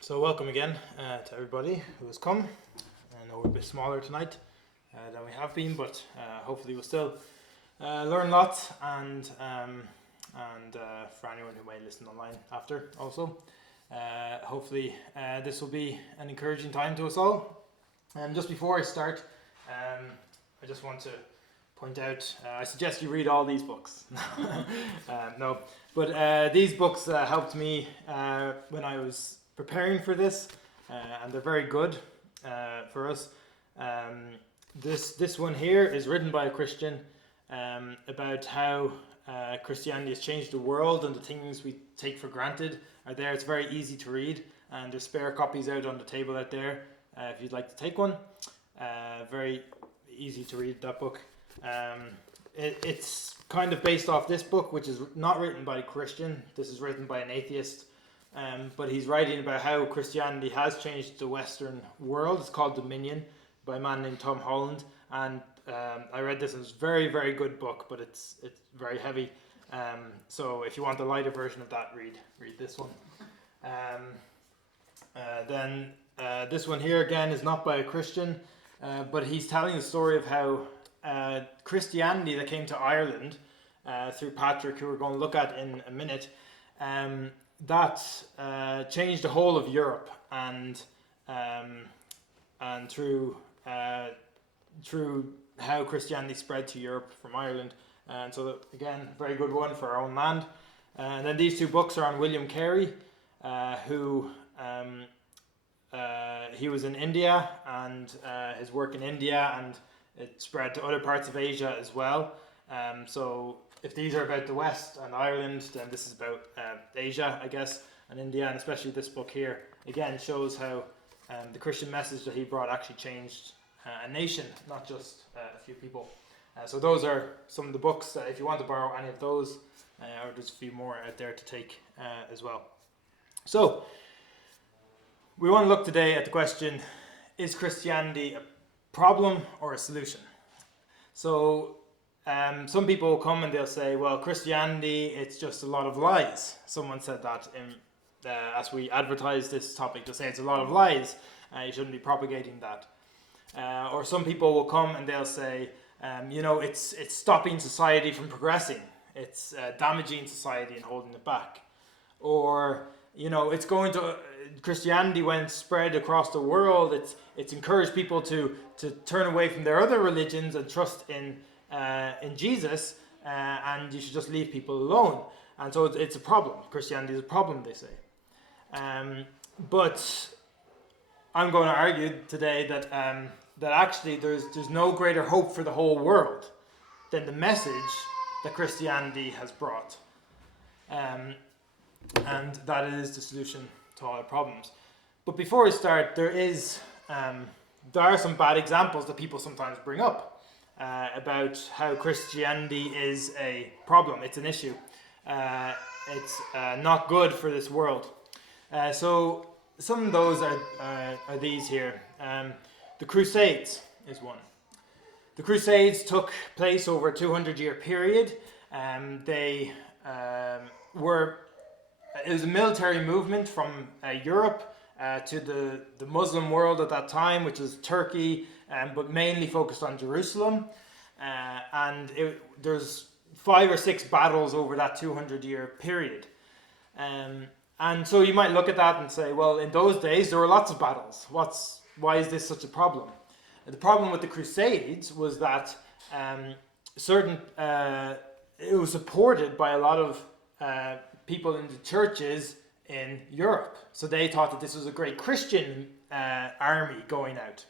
So welcome again to everybody who has come. I know we're a bit smaller tonight than we have been, but hopefully we'll still learn lots, and for anyone who may listen online after also. Hopefully this will be an encouraging time to us all. And just before I start, I just want to point out, I suggest you read all these books. No, but these books helped me when I was preparing for this, and they're very good for us. This one here is written by a Christian about how Christianity has changed the world, and the things we take for granted are there. It's very easy to read, and there's spare copies out on the table out there if you'd like to take one. Very easy to read, that book. It's kind of based off this book, which is not written by a Christian. This is written by an atheist, but he's writing about how Christianity has changed the Western world. It's called Dominion, by a man named Tom Holland, and I read this, and it's a very, very good book, but it's very heavy. So if you want the lighter version of that, read this one. Then this one here again is not by a Christian, but he's telling the story of how Christianity that came to Ireland through Patrick, who we're going to look at in a minute, that changed the whole of Europe, and through how Christianity spread to Europe from Ireland. And so again, very good one for our own land. And then these two books are on William Carey, who he was in India, and his work in India, and it spread to other parts of Asia as well. So if these are about the West and Ireland, then this is about Asia, I guess, and India, and especially this book here, again, shows how the Christian message that he brought actually changed a nation, not just a few people. So those are some of the books. If you want to borrow any of those, or there's a few more out there to take as well. So we want to look today at the question, is Christianity a problem or a solution? So some people will come and they'll say, well, Christianity, it's just a lot of lies. Someone said that as we advertise this topic, to say it's a lot of lies. You shouldn't be propagating that. Or some people will come and they'll say, it's stopping society from progressing. It's damaging society and holding it back. Or, it's going to, Christianity, when it's spread across the world, it's encouraged people to turn away from their other religions and trust in Jesus, and you should just leave people alone. And so it's a problem. Christianity is a problem, they say. But I'm going to argue today that actually there's no greater hope for the whole world than the message that Christianity has brought. And that is the solution to all our problems. But before we start, there are some bad examples that people sometimes bring up about how Christianity is a problem. It's an issue. It's not good for this world. So some of those are these here. The Crusades is one. The Crusades took place over a 200-year period. It was a military movement from Europe to the Muslim world at that time, which was Turkey, but mainly focused on Jerusalem. And there's 5 or 6 battles over that 200-year period. And so you might look at that and say, well, in those days there were lots of battles. Why is this such a problem? And the problem with the Crusades was that it was supported by a lot of people in the churches in Europe. So they thought that this was a great Christian army going out.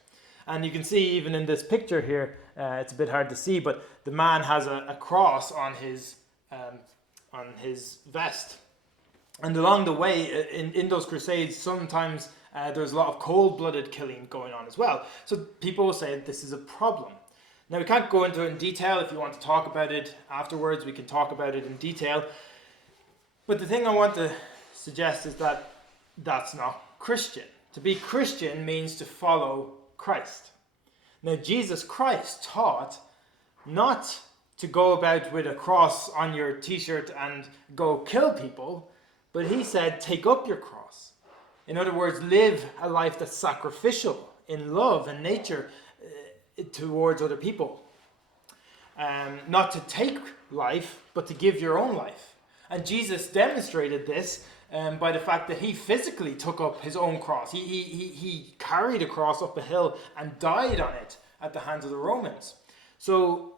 And you can see even in this picture here, it's a bit hard to see, but the man has a cross on his vest. And along the way, in those crusades, sometimes there's a lot of cold-blooded killing going on as well. So people will say this is a problem. Now, we can't go into it in detail. If you want to talk about it afterwards, we can talk about it in detail. But the thing I want to suggest is that that's not Christian. To be Christian means to follow Christ. Now, Jesus Christ taught not to go about with a cross on your t-shirt and go kill people, but he said, take up your cross In other words, live a life that's sacrificial in love and nature towards other people. Not to take life, but to give your own life. And Jesus demonstrated this by the fact that he physically took up his own cross. He carried a cross up a hill and died on it at the hands of the Romans. So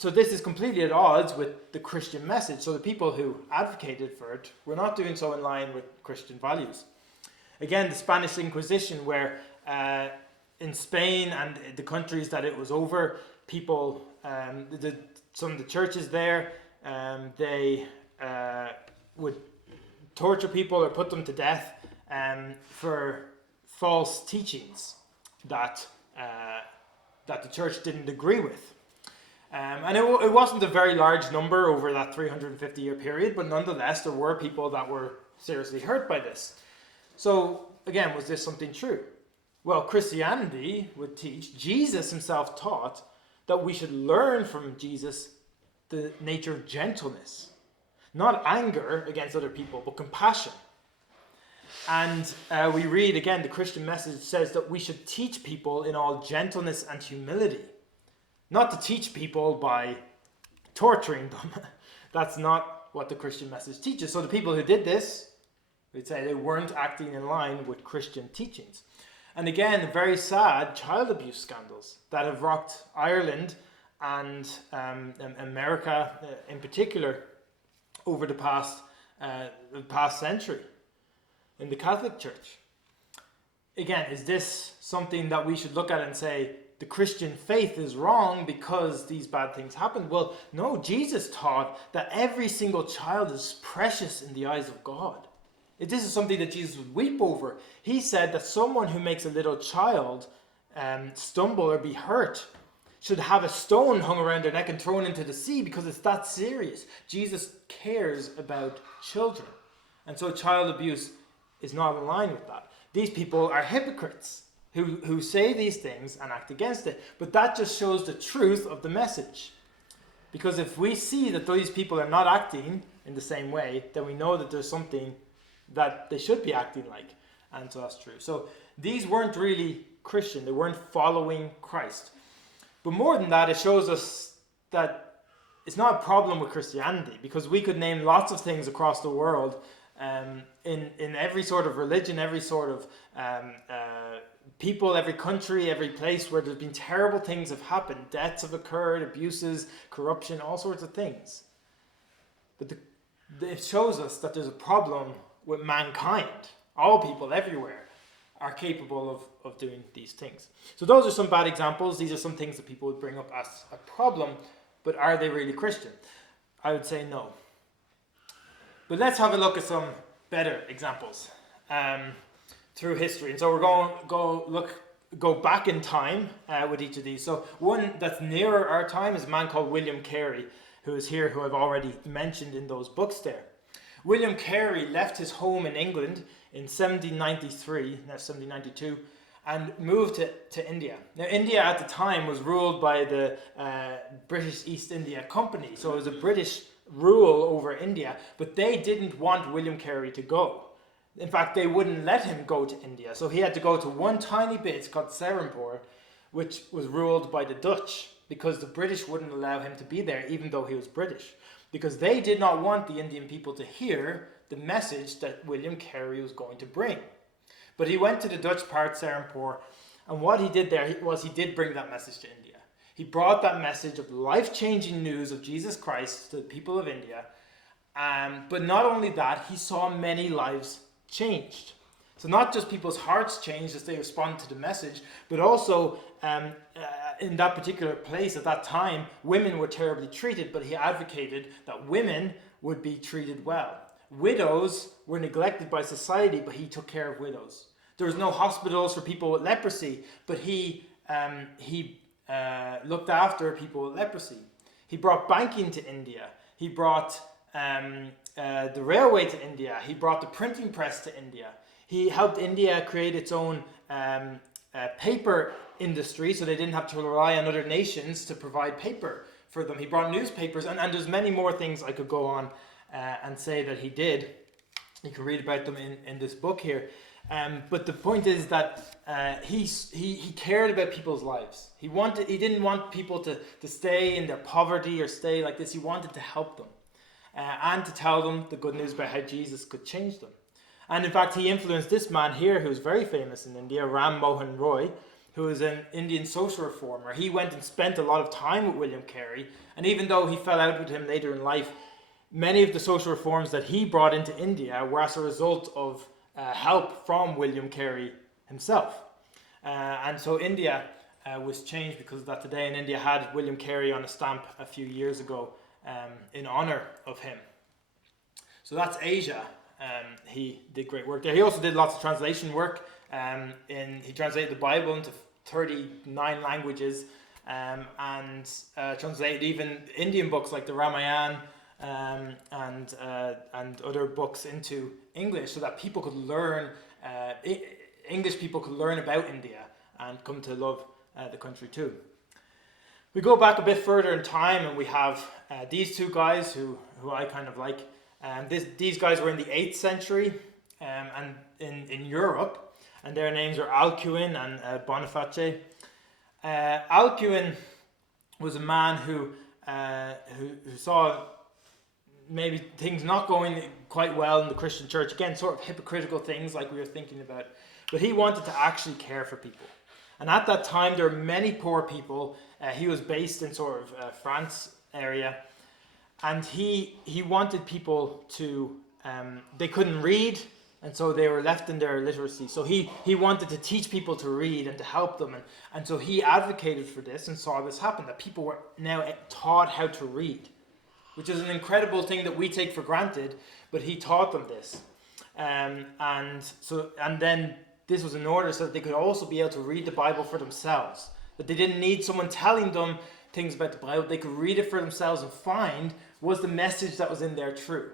this is completely at odds with the Christian message. So the people who advocated for it were not doing so in line with Christian values. Again, the Spanish Inquisition, where in Spain and the countries that it was over, people, some of the churches there, they would torture people or put them to death for false teachings that the church didn't agree with. And it wasn't a very large number over that 350-year period, but nonetheless, there were people that were seriously hurt by this. So, again, was this something true? Well, Christianity would teach, Jesus himself taught, that we should learn from Jesus the nature of gentleness. Not anger against other people, but compassion. And we read, again, the Christian message says that we should teach people in all gentleness and humility. Not to teach people by torturing them. That's not what the Christian message teaches. So the people who did this, we'd say they weren't acting in line with Christian teachings. And again, very sad child abuse scandals that have rocked Ireland and America in particular over the past century in the Catholic Church. Again, is this something that we should look at and say, the Christian faith is wrong because these bad things happened? Well, no, Jesus taught that every single child is precious in the eyes of God. This is something that Jesus would weep over. He said that someone who makes a little child stumble or be hurt should have a stone hung around their neck and thrown into the sea because it's that serious. Jesus cares about children. And so child abuse is not in line with that. These people are hypocrites who say these things and act against it. But that just shows the truth of the message. Because if we see that these people are not acting in the same way, then we know that there's something that they should be acting like. And so that's true. So these weren't really Christian. They weren't following Christ. But more than that, it shows us that it's not a problem with Christianity, because we could name lots of things across the world in every sort of religion, every sort of people, every country, every place where there's been terrible things have happened. Deaths have occurred, abuses, corruption, all sorts of things. But it shows us that there's a problem with mankind. All people everywhere are capable of doing these things. So those are some bad examples. These are some things that people would bring up as a problem, but are they really Christian? I would say no. But let's have a look at some better examples through history. And so we're going to go back in time with each of these. So one that's nearer our time is a man called William Carey, who is here, who I've already mentioned in those books there. William Carey left his home in England in 1792, and moved to India. Now, India at the time was ruled by the British East India Company, so it was a British rule over India, but they didn't want William Carey to go. In fact, they wouldn't let him go to India, so he had to go to one tiny bit called Serampore, which was ruled by the Dutch, because the British wouldn't allow him to be there, even though he was British, because they did not want the Indian people to hear the message that William Carey was going to bring. But he went to the Dutch part, Serampore, and what he did there was he did bring that message to India. He brought that message of life-changing news of Jesus Christ to the people of India. But not only that, he saw many lives changed. So not just people's hearts changed as they responded to the message, but also in that particular place at that time, women were terribly treated, but he advocated that women would be treated well. Widows were neglected by society, but he took care of widows. There was no hospitals for people with leprosy, but he looked after people with leprosy. He brought banking to India. He brought the railway to India. He brought the printing press to India. He helped India create its own paper industry, so they didn't have to rely on other nations to provide paper for them. He brought newspapers, and there's many more things I could go on and say that he did. You can read about them in this book here. But the point is that he cared about people's lives. He didn't want people to stay in their poverty or stay like this. He wanted to help them and to tell them the good news about how Jesus could change them. And in fact, he influenced this man here, who's very famous in India, Ram Mohan Roy, who is an Indian social reformer. He went and spent a lot of time with William Carey, and even though he fell out with him later in life, many of the social reforms that he brought into India were as a result of help from William Carey himself. And so India was changed because of that today, and India had William Carey on a stamp a few years ago in honor of him. So that's Asia. He did great work there. He also did lots of translation work. He translated the Bible into 39 languages and translated even Indian books like the Ramayana and other books into English so that people could learn, English people could learn about India and come to love the country too. We go back a bit further in time and we have these two guys who I kind of like. These guys were in the 8th century and in Europe, and their names are Alcuin and Boniface. Alcuin was a man who saw maybe things not going quite well in the Christian church. Again, sort of hypocritical things like we were thinking about. But he wanted to actually care for people. And at that time, there were many poor people. He was based in sort of France area. And he wanted people to, they couldn't read, and so they were left in their illiteracy. So he wanted to teach people to read and to help them. And so he advocated for this and saw this happen, that people were now taught how to read, which is an incredible thing that we take for granted, but he taught them this. And then this was in order so that they could also be able to read the Bible for themselves, that they didn't need someone telling them things about the Bible. They could read it for themselves and find was the message that was in there true,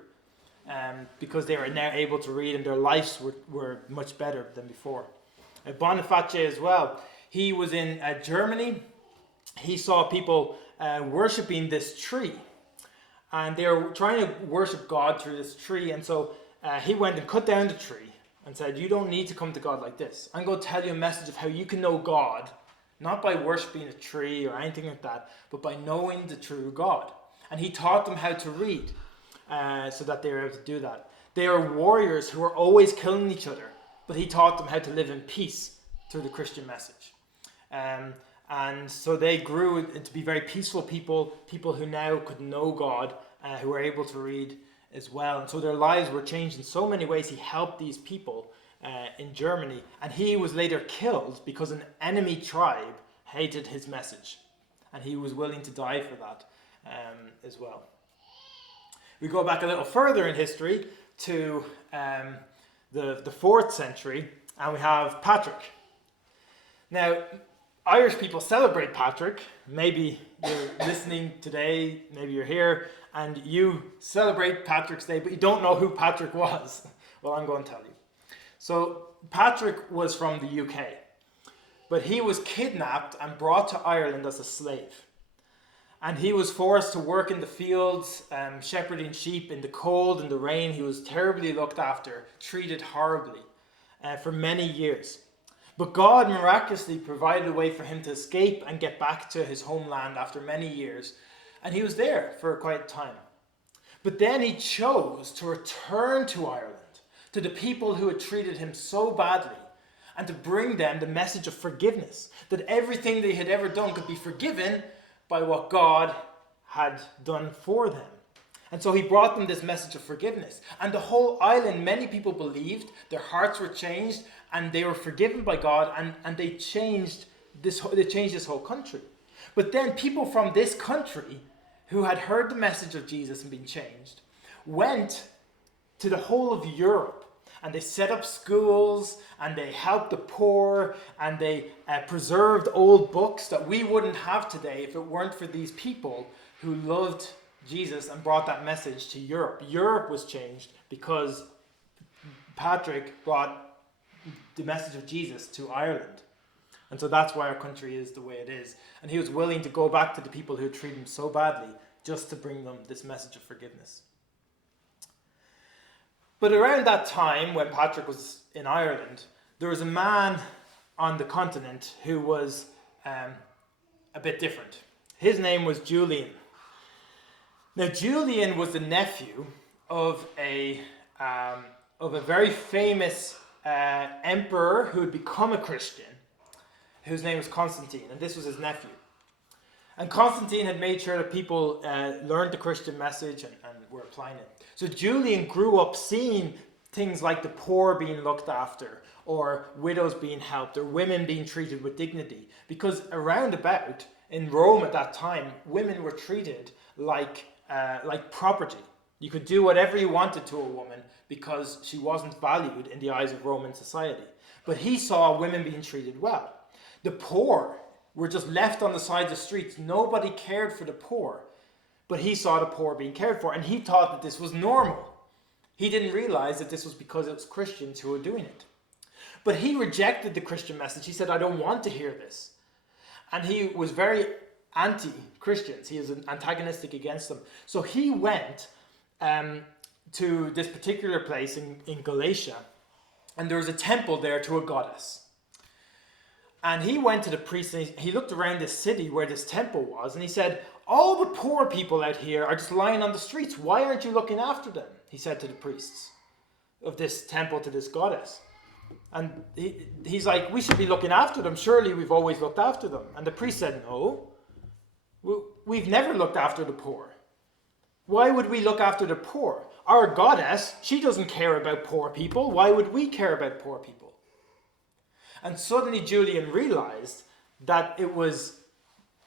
because they were now able to read and their lives were much better than before. Boniface as well, he was in Germany. He saw people worshipping this tree, and they were trying to worship God through this tree, and so he went and cut down the tree and said, you don't need to come to God like this. I'm going to tell you a message of how you can know God, not by worshipping a tree or anything like that, but by knowing the true God. And he taught them how to read so that they were able to do that. They are warriors who are always killing each other, but he taught them how to live in peace through the Christian message. And so they grew to be very peaceful people who now could know God, who were able to read as well. And so their lives were changed in so many ways. He helped these people in Germany, and he was later killed because an enemy tribe hated his message, and he was willing to die for that as well. We go back a little further in history to the 4th century, and we have Patrick. Now, Irish people celebrate Patrick. Maybe you're listening today, maybe you're here, and you celebrate Patrick's Day, but you don't know who Patrick was. Well, I'm going to tell you. So Patrick was from the UK, but he was kidnapped and brought to Ireland as a slave. And he was forced to work in the fields, shepherding sheep in the cold and the rain. He was terribly looked after, treated horribly for many years. But God miraculously provided a way for him to escape and get back to his homeland after many years. And he was there for quite a time. But then he chose to return to Ireland, to the people who had treated him so badly, and to bring them the message of forgiveness, that everything they had ever done could be forgiven by what God had done for them. And so he brought them this message of forgiveness. And the whole island, many people believed, their hearts were changed, and they were forgiven by God, and they changed this whole country. But then people from this country who had heard the message of Jesus and been changed went to the whole of Europe, and they set up schools, and they helped the poor, and they preserved old books that we wouldn't have today if it weren't for these people who loved Jesus and brought that message to Europe. Europe was changed because Patrick brought the message of Jesus to Ireland. And so that's why our country is the way it is. And he was willing to go back to the people who treated him so badly just to bring them this message of forgiveness. But around that time, when Patrick was in Ireland, there was a man on the continent who was a bit different. His name was Julian. Now, Julian was the nephew of a very famous emperor who had become a Christian, whose name was Constantine, and this was his nephew. And Constantine had made sure that people learned the Christian message and were applying it. So Julian grew up seeing things like the poor being looked after, or widows being helped, or women being treated with dignity. Because around about, in Rome at that time, women were treated like property. You could do whatever you wanted to a woman because she wasn't valued in the eyes of Roman society. But he saw women being treated well. The poor were just left on the sides of streets. Nobody cared for the poor. But he saw the poor being cared for, and he thought that this was normal. He didn't realize that this was because it was Christians who were doing it. But he rejected the Christian message. He said, I don't want to hear this. And he was very anti-Christians. He was antagonistic against them. So he went to this particular place in Galatia, and there was a temple there to a goddess. And he went to the priest, and he looked around this city where this temple was, and he said, all the poor people out here are just lying on the streets. Why aren't you looking after them? He said to the priests of this temple to this goddess. And he's like, we should be looking after them. Surely we've always looked after them. And the priest said, no, we've never looked after the poor. Why would we look after the poor? Our goddess, she doesn't care about poor people. Why would we care about poor people? And suddenly Julian realized that it was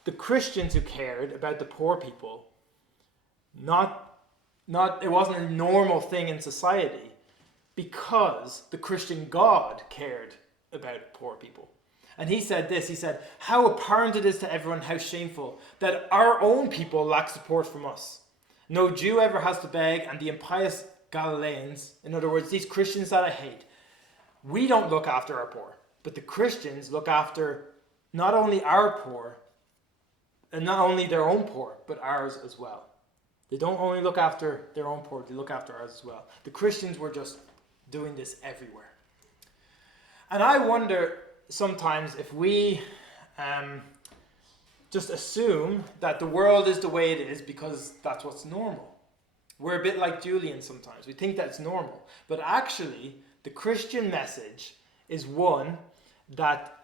the Christians who cared about the poor people. It wasn't a normal thing in society, because the Christian God cared about poor people. And he said this, he said, how apparent it is to everyone, how shameful, that our own people lack support from us. No Jew ever has to beg, and the impious Galileans, in other words, these Christians that I hate, we don't look after our poor, but the Christians look after not only our poor, and not only their own poor, but ours as well. They don't only look after their own poor, they look after ours as well. The Christians were just doing this everywhere. And I wonder sometimes if we just assume that the world is the way it is because that's what's normal. We're a bit like Julian sometimes. We think that's normal. But actually, the Christian message is one that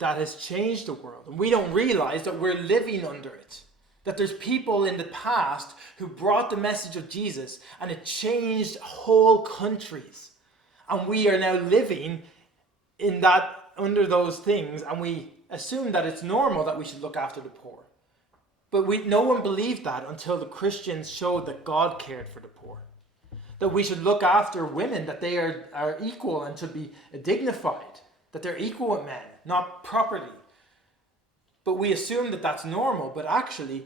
has changed the world. And we don't realize that we're living under it. That there's people in the past who brought the message of Jesus and it changed whole countries. And we are now living in that, under those things, and we assume that it's normal that we should look after the poor. But no one believed that until the Christians showed that God cared for the poor. That we should look after women, that they are equal and should be dignified. That they're equal with men, not property. But we assume that that's normal, but actually,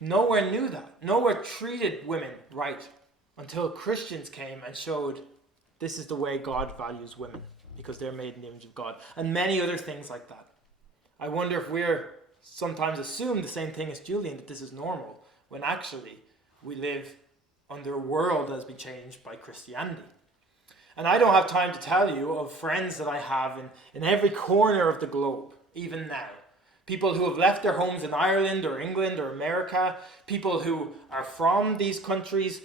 nowhere knew that. Nowhere treated women right until Christians came and showed this is the way God values women because they're made in the image of God. And many other things like that. I wonder if we're sometimes assume the same thing as Julian, that this is normal, when actually we live under a world that has been changed by Christianity. And I don't have time to tell you of friends that I have in every corner of the globe, even now. People who have left their homes in Ireland or England or America, people who are from these countries,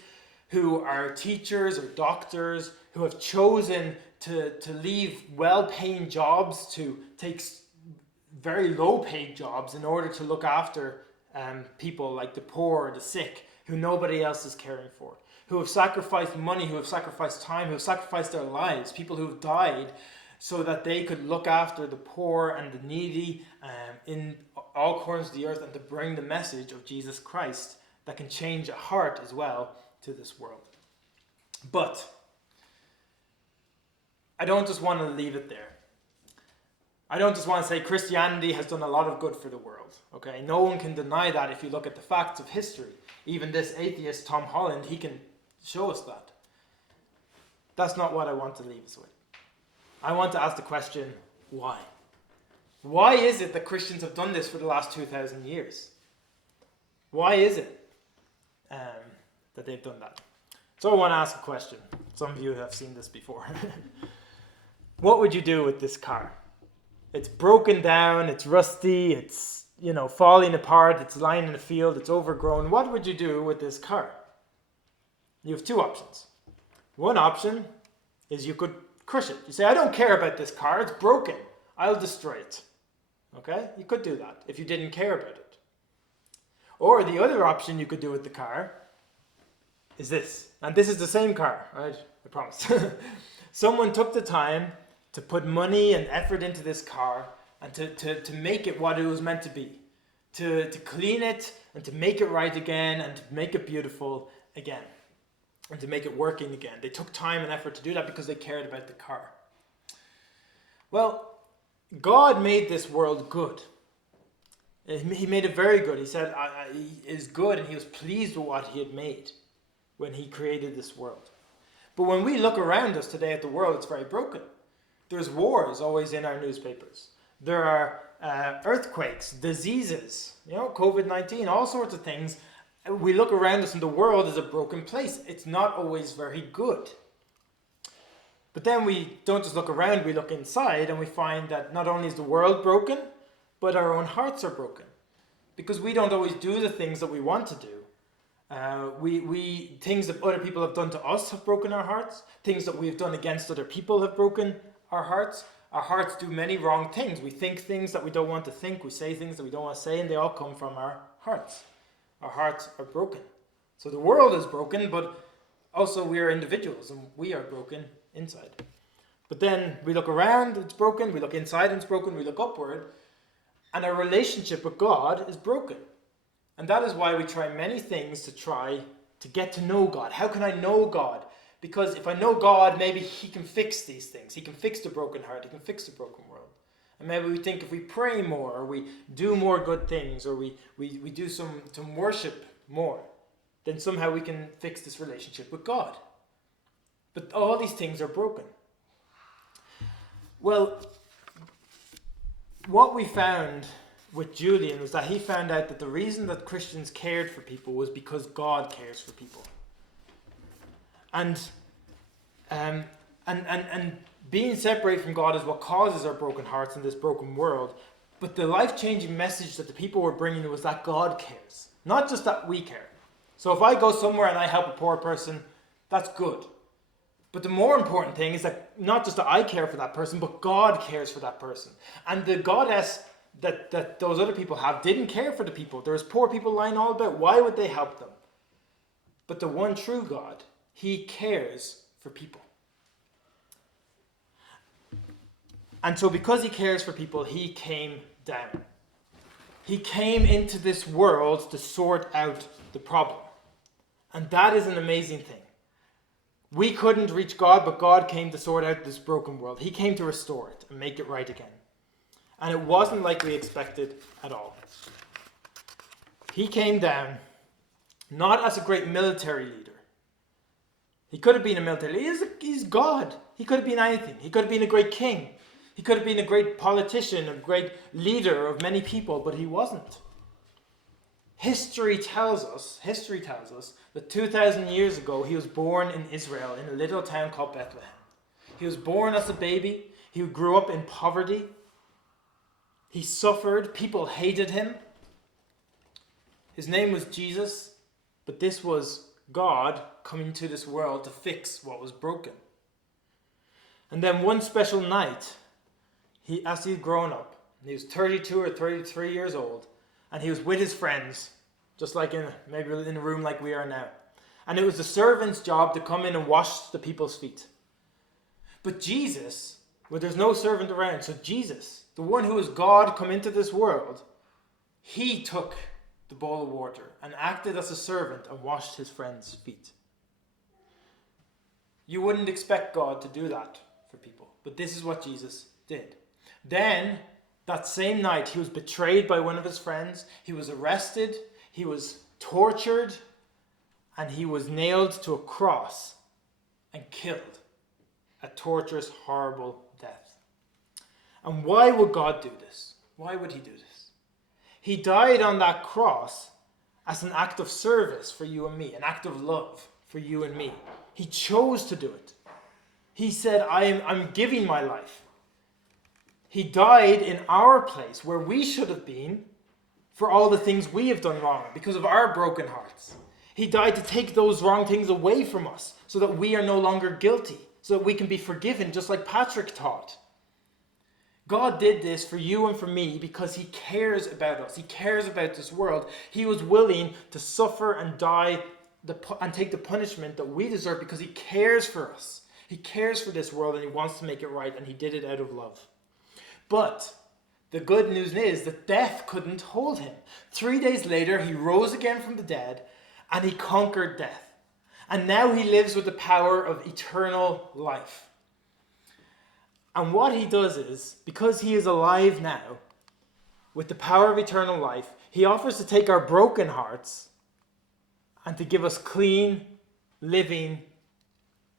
who are teachers or doctors, who have chosen to leave well-paying jobs to take very low-paid jobs in order to look after people like the poor or the sick, who nobody else is caring for, who have sacrificed money, who have sacrificed time, who have sacrificed their lives, people who have died so that they could look after the poor and the needy in all corners of the earth, and to bring the message of Jesus Christ that can change a heart as well to this world. But I don't just want to leave it there. I don't just want to say Christianity has done a lot of good for the world. Okay, no one can deny that if you look at the facts of history. Even this atheist, Tom Holland, he can show us that. That's not what I want to leave us with. I want to ask the question, why? Why is it that Christians have done this for the last 2,000 years? Why is it that they've done that? So I want to ask a question. Some of you have seen this before. What would you do with this car? It's broken down, it's rusty, it's, falling apart, it's lying in the field, it's overgrown. What would you do with this car? You have two options. One option is you could crush it. You say, I don't care about this car, it's broken. I'll destroy it. Okay? You could do that if you didn't care about it. Or the other option you could do with the car is this. And this is the same car, right? I promise. Someone took the time to put money and effort into this car and to make it what it was meant to be. To clean it and to make it right again and to make it beautiful again. And to make it working again. They took time and effort to do that because they cared about the car. Well, God made this world good. He made it very good. He said he is good and he was pleased with what he had made when he created this world. But when we look around us today at the world, it's very broken. There's wars always in our newspapers. There are earthquakes, diseases, COVID-19, all sorts of things. We look around us and the world is a broken place. It's not always very good. But then we don't just look around, we look inside and we find that not only is the world broken, but our own hearts are broken. Because we don't always do the things that we want to do. Things that other people have done to us have broken our hearts. Things that we've done against other people have broken our hearts. Our hearts do many wrong things. We think things that we don't want to think. We say things that we don't want to say, and they all come from our hearts. Our hearts are broken. So the world is broken, but also we are individuals, and we are broken inside. But then we look around, it's broken. We look inside, and it's broken. We look upward, and our relationship with God is broken. And that is why we try many things to try to get to know God. How can I know God? Because if I know God, maybe he can fix these things. He can fix the broken heart. He can fix the broken world. And maybe we think if we pray more, or we do more good things, or we do some worship more, then somehow we can fix this relationship with God. But all these things are broken. Well, what we found with Julian was that he found out that the reason that Christians cared for people was because God cares for people. And being separated from God is what causes our broken hearts in this broken world. But the life-changing message that the people were bringing was that God cares. Not just that we care. So if I go somewhere and I help a poor person, that's good. But the more important thing is that not just that I care for that person, but God cares for that person. And the goddess that those other people have didn't care for the people. There was poor people lying all about. Why would they help them? But the one true God, he cares for people. And so because he cares for people, he came down. He came into this world to sort out the problem. And that is an amazing thing. We couldn't reach God, but God came to sort out this broken world. He came to restore it and make it right again. And it wasn't like we expected at all. He came down not as a great military leader. He could have been a military leader. He's God. He could have been anything. He could have been a great king. He could have been a great politician, a great leader of many people, but he wasn't. History tells us that 2,000 years ago, he was born in Israel in a little town called Bethlehem. He was born as a baby. He grew up in poverty. He suffered. People hated him. His name was Jesus, but this was God coming to this world to fix what was broken. And then one special night, as he'd grown up, he was 32 or 33 years old, and he was with his friends, just like maybe in a room like we are now. And it was the servant's job to come in and wash the people's feet. But Jesus, there's no servant around, so Jesus, the one who is God come into this world, he took the bowl of water and acted as a servant and washed his friends' feet. You wouldn't expect God to do that for people, but this is what Jesus did. Then, that same night, he was betrayed by one of his friends, he was arrested, he was tortured, and he was nailed to a cross and killed. A torturous, horrible death. And why would God do this? Why would he do this? He died on that cross as an act of service for you and me, an act of love for you and me. He chose to do it. He said, I'm giving my life. He died in our place where we should have been for all the things we have done wrong because of our broken hearts. He died to take those wrong things away from us so that we are no longer guilty, so that we can be forgiven, just like Patrick taught. God did this for you and for me because he cares about us. He cares about this world. He was willing to suffer and die and take the punishment that we deserve because he cares for us. He cares for this world and he wants to make it right, and he did it out of love. But the good news is that death couldn't hold him. 3 days later, he rose again from the dead and he conquered death. And now he lives with the power of eternal life. And what he does is, because he is alive now, with the power of eternal life, he offers to take our broken hearts and to give us clean, living,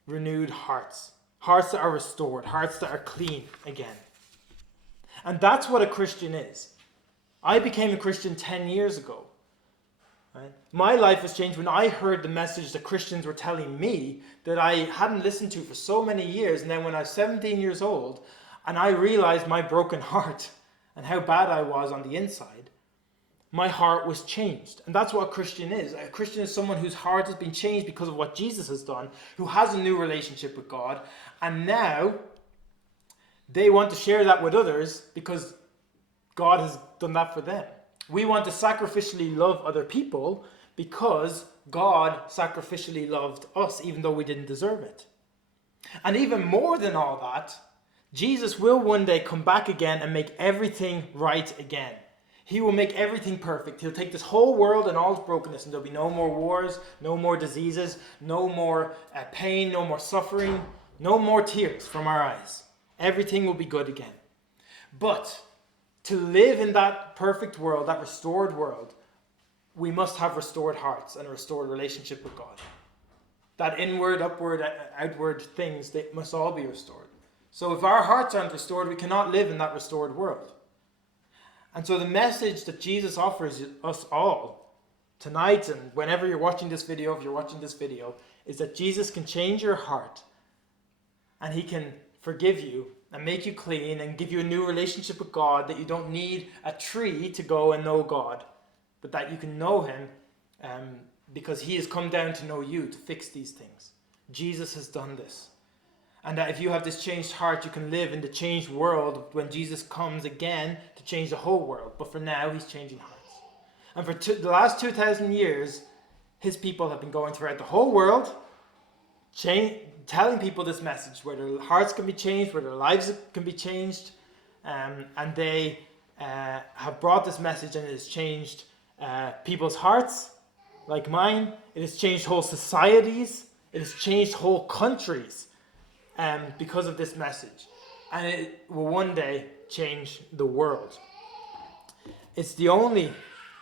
renewed hearts. Hearts that are restored, hearts that are clean again. And that's what a Christian is. I became a Christian 10 years ago. Right? My life was changed when I heard the message that Christians were telling me that I hadn't listened to for so many years. And then when I was 17 years old and I realized my broken heart and how bad I was on the inside, my heart was changed. And that's what a Christian is. A Christian is someone whose heart has been changed because of what Jesus has done, who has a new relationship with God. And now they want to share that with others because God has done that for them. We want to sacrificially love other people because God sacrificially loved us even though we didn't deserve it. And even more than all that, Jesus will one day come back again and make everything right again. He will make everything perfect. He'll take this whole world and all its brokenness, and there'll be no more wars, no more diseases, no more pain, no more suffering, no more tears from our eyes. Everything will be good again. But to live in that perfect world, that restored world, we must have restored hearts and a restored relationship with God. That inward, upward, outward things, they must all be restored. So if our hearts aren't restored, we cannot live in that restored world. And so the message that Jesus offers us all tonight, and whenever you're watching this video, if you're watching this video, is that Jesus can change your heart and he can forgive you and make you clean and give you a new relationship with God, that you don't need a tree to go and know God, but that you can know him because he has come down to know you, to fix these things. Jesus has done this. And that if you have this changed heart, you can live in the changed world when Jesus comes again to change the whole world. But for now, he's changing hearts. And for the last 2,000 years, his people have been going throughout the whole world, telling people this message, where their hearts can be changed, where their lives can be changed. And they have brought this message, and it has changed people's hearts, like mine. It has changed whole societies. It has changed whole countries. Because of this message, and it will one day change the world. It's the only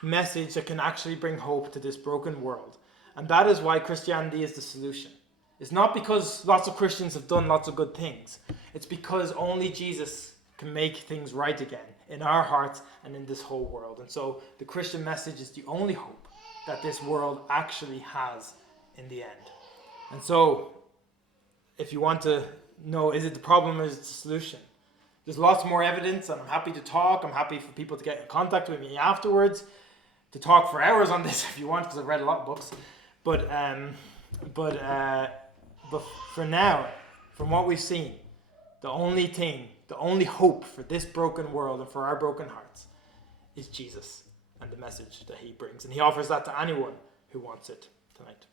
message that can actually bring hope to this broken world, and that is why Christianity is the solution. It's not because lots of Christians have done lots of good things. It's because only Jesus can make things right again in our hearts and in this whole world. And so the Christian message is the only hope that this world actually has in the end. And so if you want to know, is it the problem or is it the solution? There's lots more evidence, and I'm happy to talk. I'm happy for people to get in contact with me afterwards, to talk for hours on this if you want, because I've read a lot of books. But for now, from what we've seen, the only hope for this broken world and for our broken hearts is Jesus and the message that he brings. And he offers that to anyone who wants it tonight.